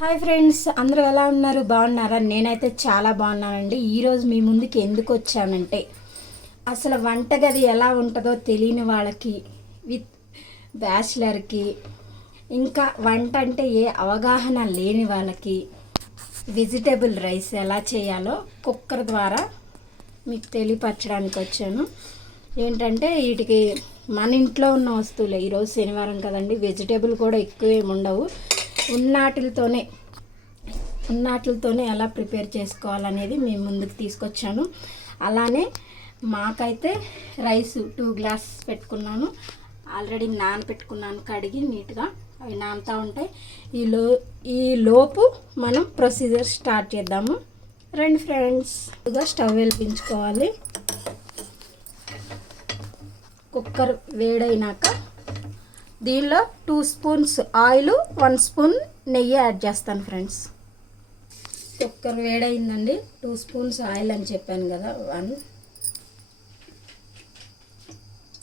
Hi friends, అందరూ ఎలా ఉన్నారు? బాగున్నారా? నేనైతే చాలా బాగున్నానండి. ఈరోజు మీ ముందుకు ఎందుకు వచ్చానంటే, అసలు వంటగది ఎలా ఉంటుందో తెలియని వాళ్ళకి, విత్ బ్యాచిలర్కి, ఇంకా వంట అంటే ఏ అవగాహన లేని వాళ్ళకి వెజిటేబుల్ రైస్ ఎలా చేయాలో కుక్కర్ ద్వారా మీకు తెలియపరచడానికి వచ్చాను. ఏంటంటే వీటికి మన ఇంట్లో ఉన్న వస్తువులే. ఈరోజు శనివారం కదండి, వెజిటేబుల్ కూడా ఎక్కువ ఏమి ఉండవు. ఉన్నాటితోనే ఎలా ప్రిపేర్ చేసుకోవాలనేది మీ ముందుకు తీసుకొచ్చాను. అలానే మాకైతే రైస్ 2 గ్లాస్ పెట్టుకున్నాను. ఆల్రెడీ నానబెట్టుకున్నాను, కడిగి నీట్గా. అవి నానుతూ ఉంటాయి. ఈ లోపు మనం ప్రొసీజర్ స్టార్ట్ చేద్దాము. రండి ఫ్రెండ్స్. స్టవ్ వెలిగించుకోవాలి. కుక్కర్ వేడైనాక దీనిలో 2 స్పూన్స్ ఆయిల్, 1 స్పూన్ నెయ్యి యాడ్ చేస్తాను ఫ్రెండ్స్. కుక్కర్ వేడైందండి. 2 స్పూన్స్ ఆయిల్ అని చెప్పాను కదా, 1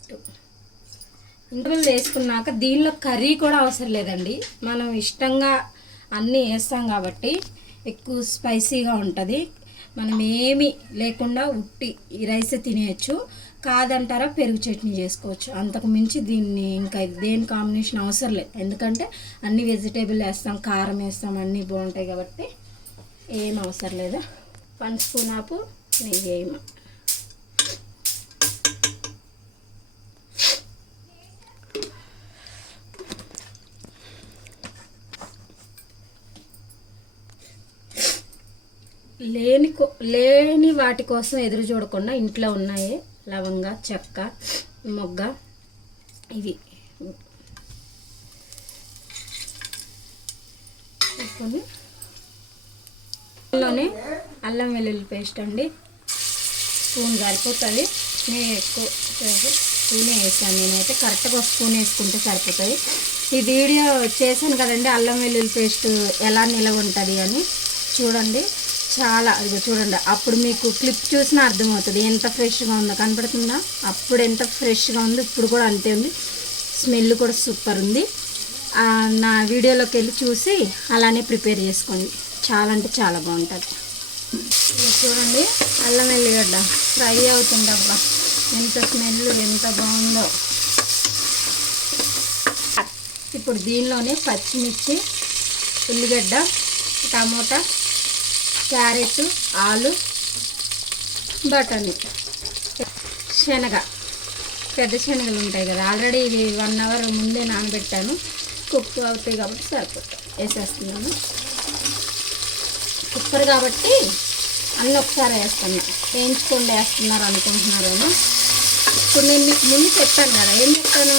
2 ఇంటర్వెల్ వేసుకున్నాక దీనిలో కర్రీ కూడా అవసరం లేదండి. మనం ఇష్టంగా అన్నీ వేస్తాం కాబట్టి ఎక్కువ స్పైసీగా ఉంటుంది. మనం ఏమీ లేకుండా ఉట్టి ఈ రైస్ తినేయచ్చు. కాదంటారా పెరుగు చట్నీ చేసుకోవచ్చు. అంతకు మించి దీన్ని ఇంకా దేని కాంబినేషన్ అవసరం లేదు. ఎందుకంటే అన్ని వెజిటేబుల్ వేస్తాం, కారం వేస్తాం, అన్నీ బాగుంటాయి కాబట్టి ఏం అవసరం లేదు. 1 స్పూన్ ఆపు నెయ్యి వేయము. లేని వాటి కోసం ఎదురు చూడకుండా ఇంట్లో ఉన్నాయి లవంగ, చెక్క, మొగ్గ ఇవి వేసుకొని లోనే అల్లం వెల్లుల్లి పేస్ట్ అండి, స్పూన్ సరిపోతుంది. నేను ఎక్కువ స్పూనే వేసాను. నేనైతే కరెక్ట్గా 1 స్పూన్ వేసుకుంటే సరిపోతుంది. ఈ వీడియో చేశాను కదండి, అల్లం వెల్లుల్లి పేస్ట్ ఎలా నిలవ ఉంటుంది అని. చూడండి, చాలా ఇదిగో చూడండి. అప్పుడు మీకు క్లిప్ చూసినా అర్థమవుతుంది ఎంత ఫ్రెష్గా ఉందో. కనపడుతుందా? అప్పుడు ఎంత ఫ్రెష్గా ఉందో ఇప్పుడు కూడా అంతే ఉంది. స్మెల్ కూడా సూపర్ ఉంది. నా వీడియోలోకి వెళ్ళి చూసి అలానే ప్రిపేర్ చేసుకోండి. చాలా అంటే చాలా బాగుంటుంది. చూడండి, అల్లం వెల్లిగడ్డ ఫ్రై అవుతుంది. అబ్బా, ఎంత స్మెల్ ఎంత బాగుందో. ఇప్పుడు దీనిలోనే పచ్చిమిర్చి, ఉల్లిగడ్డ, టమోటా, క్యారెట్, ఆలు, బఠానీ, శనగ, పెద్ద శనగలు ఉంటాయి కదా, ఆల్రెడీ ఇవి 1 అవర్ ముందే నానబెట్టాను. కుక్ అవుతాయి కాబట్టి సరిపోతాయి. వేసేస్తున్నాను. కుక్కర్ కాబట్టి అన్నీ ఒకసారి వేస్తున్నా. వేయించుకొని వేస్తున్నారు అనుకుంటున్నారేమో. ఇప్పుడు నేను మీకు ముందు చెప్పాను కదా, ఏం చెప్తాను,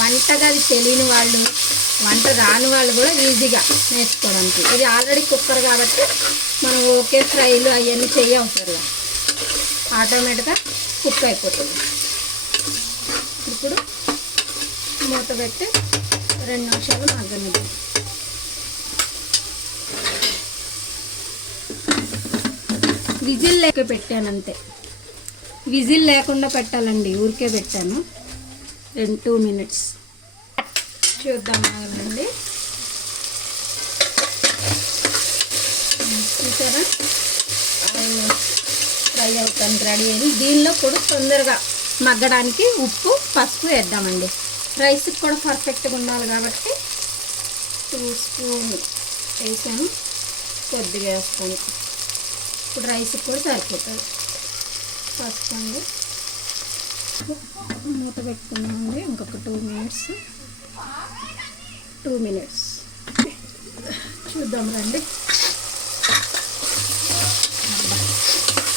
వంటగది తెలియని వాళ్ళు, వంట రాని వాళ్ళు కూడా ఈజీగా నేర్చుకోవడానికి. ఇది ఆల్రెడీ కుక్కర్ కాబట్టి మనం ఓకే ఫ్రైలు అవన్నీ చేయవసరం, ఆటోమేటిక్గా కుక్ అయిపోతుంది. ఇప్పుడు మూత పెట్టి 2 నిమిషాలు మగ్గనిద్దాం. విజిల్ లేక పెట్టాను అంతే. విజిల్ లేకుండా పెట్టాలండి, ఊరికే పెట్టాను. 2 మినిట్స్ చూద్దాం అండి. చూసారా, ఆయిల్ ఫ్రై అవుతానికి రెడీ అయింది. దీనిలో కూడా తొందరగా మగ్గడానికి ఉప్పు, పసుపు వేద్దామండి. రైస్కి కూడా పర్ఫెక్ట్గా ఉండాలి కాబట్టి 2 స్పూన్ వేసాను. కొద్దిగా వేస్తాను. ఇప్పుడు రైస్కి కూడా సరిపోతుంది. పసుపు అండి. మూత పెట్టుకున్నామండి. ఇంకొక 2 మినిట్స్ చూద్దాం రండి.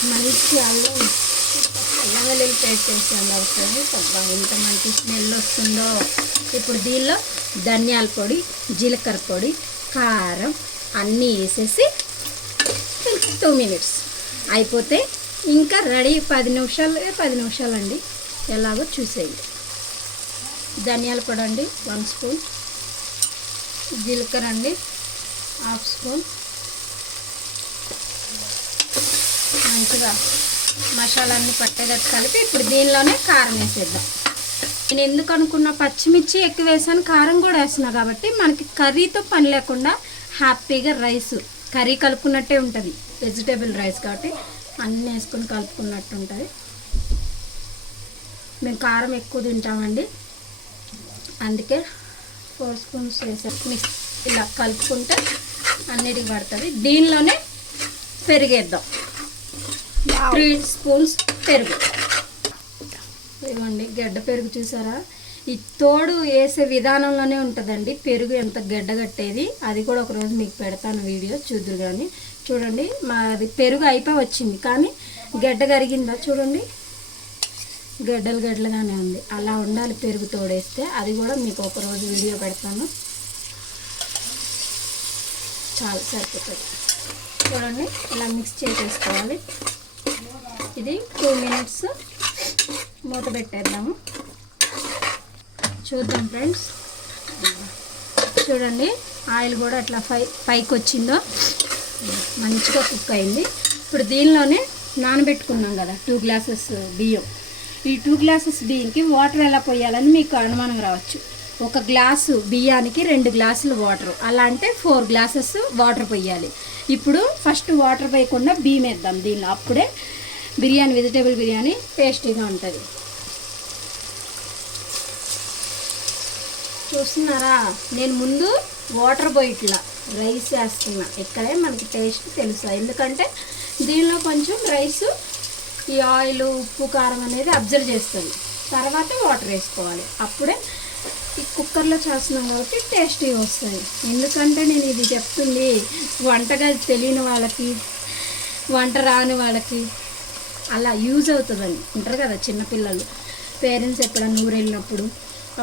మంచి అల్లం వెల్లుల్లి పేస్ట్ వేసాను కాబట్టి అబ్బా ఎంత మంచి స్మెల్ వస్తుందో. ఇప్పుడు దీనిలో ధనియాల పొడి, జీలకర్ర పొడి, కారం అన్నీ వేసేసి 2 మినిట్స్ అయిపోతే ఇంకా రెడీ. 10 నిమిషాలు అండి. ఎలాగో చూసేయండి. ధనియాల పొడి అండి 1 స్పూన్, జీలకర్ర అండి 1/2 స్పూన్. మంచిగా మసాలాన్ని పట్టేటట్టు కలిపి ఇప్పుడు దీనిలోనే కారం వేసేద్దాం. నేను ఎందుకు అనుకున్న పచ్చిమిర్చి ఎక్కువ వేసాను, కారం కూడా వేస్తున్నా కాబట్టి మనకి కర్రీతో పని లేకుండా హ్యాపీగా రైస్ కర్రీ కలుపుకున్నట్టే ఉంటుంది, వెజిటేబుల్ రైస్ కాబట్టి అన్నీ వేసుకొని కలుపుకున్నట్టు ఉంటుంది. మేము కారం ఎక్కువ తింటామండి, అందుకే 4 స్పూన్స్ వేసాను. మిక్స్ ఇలా కలుపుకుంటే అన్నిటికి పడుతుంది. దీనిలోనే పెరిగేద్దాం, 3 స్పూన్స్ పెరుగు. ఇవ్వండి గడ్డ పెరుగు చూసారా, ఈ తోడు వేసే విధానంలోనే ఉంటుందండి పెరుగు ఎంత గడ్డ కట్టేది. అది కూడా ఒకరోజు మీకు పెడతాను వీడియో చూద్దరు. కానీ చూడండి మాది పెరుగు అయిపోయి వచ్చింది, కానీ గడ్డ కరిగిందా చూడండి, గడ్డలు గడ్డలుగానే ఉంది. అలా ఉండాలి పెరుగు తోడేస్తే. అది కూడా మీకు ఒకరోజు వీడియో పెడతాను, చాలా సరిపోతుంది. చూడండి ఇలా మిక్స్ చేసేసుకోవాలి. ఇది 2 మినిట్స్ మూత పెట్టేద్దాము. చూద్దాం ఫ్రెండ్స్. చూడండి ఆయిల్ కూడా అట్లా పైకి వచ్చిందో, మంచిగా కుక్ అయింది. ఇప్పుడు దీనిలోనే నానబెట్టుకున్నాం కదా 2 గ్లాసెస్ బియ్యం. ఈ 2 గ్లాసెస్ బియ్యంకి వాటర్ ఎలా పోయాలని మీకు అనుమానం రావచ్చు. 1 గ్లాసు బియ్యానికి 2 గ్లాసులు వాటర్, అలా అంటే 4 గ్లాసెస్ వాటర్ పోయాలి. ఇప్పుడు ఫస్ట్ వాటర్ పోయకుండా బియ్యం వేద్దాం దీనిలో, అప్పుడే బిర్యానీ వెజిటేబుల్ బిర్యానీ టేస్టీగా ఉంటుంది. చూస్తున్నారా, నేను ముందు వాటర్ పోయిట్లా రైస్ వేస్తున్నా. ఇక్కడే మనకి టేస్ట్ తెలుసు, ఎందుకంటే దీనిలో కొంచెం రైస్ ఈ ఆయిల్ ఉప్పు కారం అనేది అబ్జర్వ్ చేస్తుంది. తర్వాత వాటర్ వేసుకోవాలి, అప్పుడే ఈ కుక్కర్లో చేస్తున్నాం కాబట్టి టేస్టీగా వస్తుంది. ఎందుకంటే నేను ఇది చెప్తుంది వంటగా తెలియని వాళ్ళకి, వంట రాని వాళ్ళకి అలా యూజ్ అవుతుందని ఉంటారు కదా చిన్నపిల్లలు. పేరెంట్స్ ఎప్పుడన్నా ఊరు వెళ్ళినప్పుడు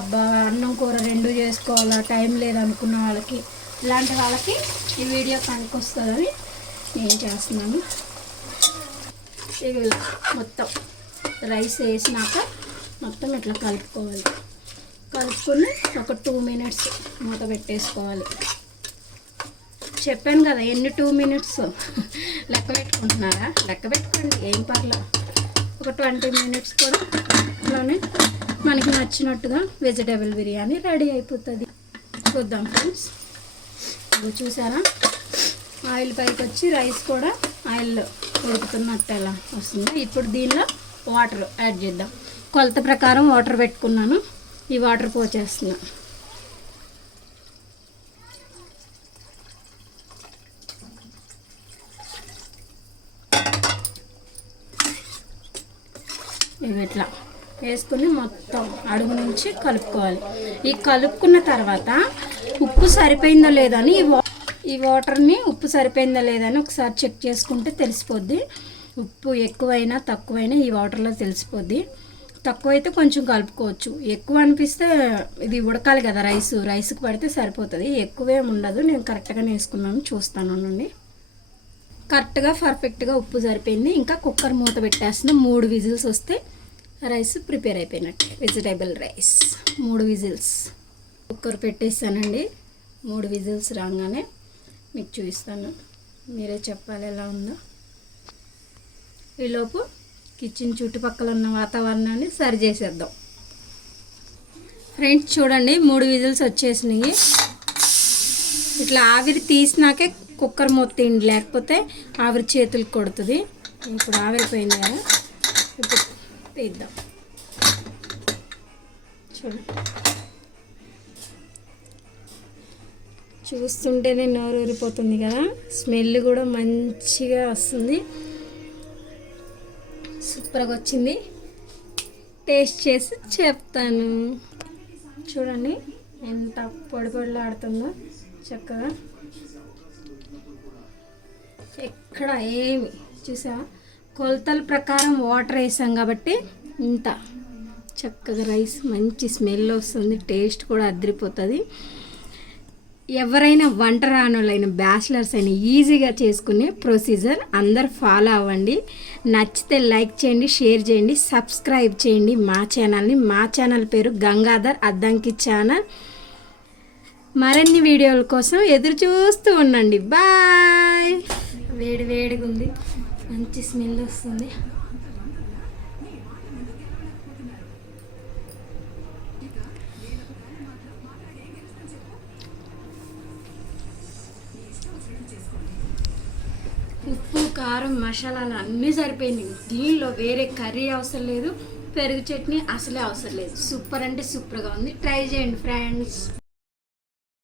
అబ్బా అన్నం కూర 2 చేసుకోవాలా టైం లేదనుకున్న వాళ్ళకి, ఇలాంటి వాళ్ళకి ఈ వీడియో పనికొస్తుందని నేను చేస్తున్నాను. ఇవి మొత్తం రైస్ వేసినాక మొత్తం ఇట్లా కలుపుకోవాలి. కలుపుకుని ఒక 2 మినిట్స్ మూత పెట్టేసుకోవాలి. చెప్పాను కదా ఎన్ని 2 మినిట్స్ లెక్క పెట్టుకుంటున్నారా, లెక్క పెట్టుకోండి ఏం పర్లేదు. ఒక 20 మినిట్స్ కూడా ఇట్లానే మనకి నచ్చినట్టుగా వెజిటేబుల్ బిర్యానీ రెడీ అయిపోతుంది. చూద్దాం ఫ్రెండ్స్. ఇది చూసారా, ఆయిల్ పైకి వచ్చి రైస్ కూడా ఆయిల్ ఉడుకుతున్నట్టు ఎలా వస్తుంది. ఇప్పుడు దీనిలో వాటర్ యాడ్ చేద్దాం. కొలత ప్రకారం వాటర్ పెట్టుకున్నాను, ఈ వాటర్ పోసేస్తున్నా. ఇవి ఇట్లా వేసుకుని మొత్తం అడుగు నుంచి కలుపుకోవాలి. ఈ కలుపుకున్న తర్వాత ఉప్పు సరిపోయిందో లేదో అని ఈ వాటర్ని ఉప్పు సరిపోయిందో లేదని ఒకసారి చెక్ చేసుకుంటే తెలిసిపోద్ది. ఉప్పు ఎక్కువైనా తక్కువైనా ఈ వాటర్లో తెలిసిపోద్ది. తక్కువైతే కొంచెం కలుపుకోవచ్చు, ఎక్కువ అనిపిస్తే ఇది ఉడకాలి కదా రైస్కి పడితే సరిపోతుంది. ఎక్కువేం ఉండదు, నేను కరెక్ట్గా వేసుకున్నాను, చూస్తాను అండి. కరెక్ట్గా పర్ఫెక్ట్గా ఉప్పు సరిపోయింది. ఇంకా కుక్కర్ మూత పెట్టేస్తున్నా. 3 విజిల్స్ వస్తే రైస్ ప్రిపేర్ అయిపోయినట్టు. వెజిటేబుల్ రైస్ 3 విజిల్స్ కుక్కర్ పెట్టేస్తానండి. 3 విజిల్స్ రాగానే మీకు చూపిస్తాను, మీరే చెప్పాలి ఎలా ఉందో. ఈలోపు కిచెన్ చుట్టుపక్కల ఉన్న వాతావరణాన్ని సరి చేసేద్దాం. ఫ్రెండ్స్ చూడండి 3 విజిల్స్ వచ్చేసినాయి. ఇట్లా ఆవిరి తీసినాకే కుక్కర్ మూత తీయండి, లేకపోతే ఆవిరి చేతులకు కొడుతుంది. ఇప్పుడు ఆవిరిపోయింది కదా, ఇప్పుడు తీద్దాం. చూడండి, చూస్తుంటేనే నోరు ఊరిపోతుంది కదా, స్మెల్ కూడా మంచిగా వస్తుంది. సూపర్గా వచ్చింది. టేస్ట్ చేసి చెప్తాను. చూడండి ఎంత పొడి పొడిలాడుతుందో చక్కగా. ఎక్కడ ఏమి చూసా, కొలతల ప్రకారం వాటర్ వేసాం కాబట్టి ఇంత చక్కగా రైస్ మంచి స్మెల్ వస్తుంది, టేస్ట్ కూడా అదిరిపోతుంది. ఎవరైనా వంట రానోళ్ళైన బ్యాచిలర్స్ అయినా ఈజీగా చేసుకునే ప్రొసీజర్ అందరు ఫాలో అవ్వండి. నచ్చితే లైక్ చేయండి, షేర్ చేయండి, సబ్స్క్రైబ్ చేయండి మా ఛానల్ని. మా ఛానల్ పేరు గంగాధర్ అద్దంకి ఛానల్. మరిన్ని వీడియోల కోసం ఎదురు చూస్తూ ఉండండి. బాయ్. వేడి వేడిగా ఉంది, మంచి స్మెల్ వస్తుంది. ఉప్పు కారం మసాలాలు అన్నీ సరిపోయింది. దీనిలో వేరే కర్రీ అవసరం లేదు, పెరుగు చట్నీ అసలే అవసరం లేదు. సూపర్ అంటే సూపర్గా ఉంది. ట్రై చేయండి ఫ్రెండ్స్.